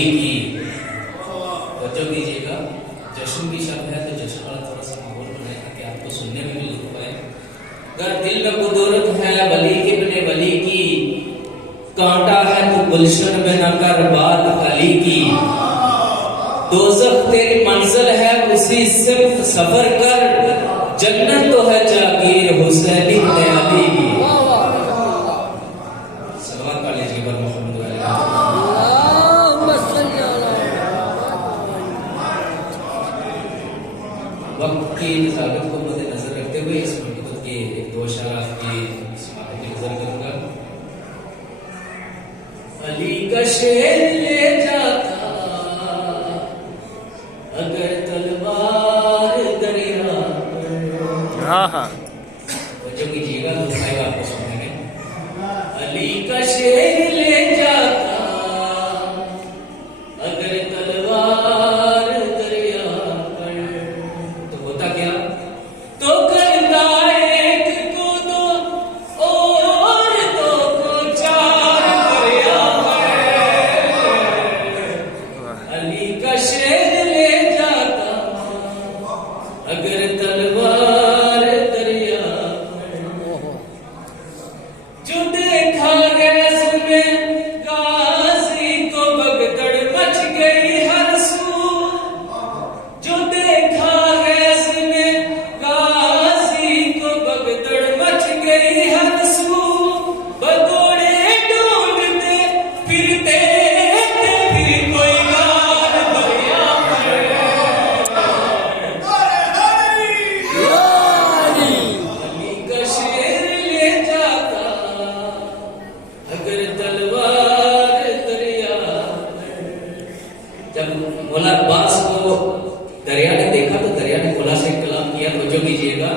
वली की। तो कीजिएगा, जश्न की शब्द है तो जश्न वाला थोड़ा सा माहौल बनाए ताकि आपको सुनने में भी लुत्फ आए। अगर दिल में कुदरत है वली इब्ने वली की, कांटा है तो गुलशन में न कर बात खाली की। दोज़ख तेरी मंजिल है उसी सिमत सफर कर, जन्नत तो है जागीर हुसैन इब्ने अली की। सलवात पढ़ लीजिए पर मोहम्मद वक्त की नज़ाकत को मद्देनजर रखते हुए इस मुल्क के एक दो अशारा की समाअत की नजर करूंगा। अली का शेर ले जाता अगर तलवार दरिया पर। हाँ जो कीजिएगा तो आएगा आपको सुनने में। अली का शेर ले जाता अगर तलवार दरिया पर, तो होता क्या? तो करता एक को दो और दो को चार दरिया पर। अली का शेर ले जाता अगर तलवार दरिया पर। जो देखा गैस में गाजी को भगदड़ मच गई हर सू। जो देखा गैस में गाजी को भगदड़ मच गई हर सू। भगोड़े ढूंढते फिरते थे फिर कोई गार दरिया पर। अली का शेर ले जाता अगर तलवार दरिया पर। जब मौला अब्बास को दरिया ने देखा तो दरिया ने खुला से कलाम किया। तो जो कीजिएगा,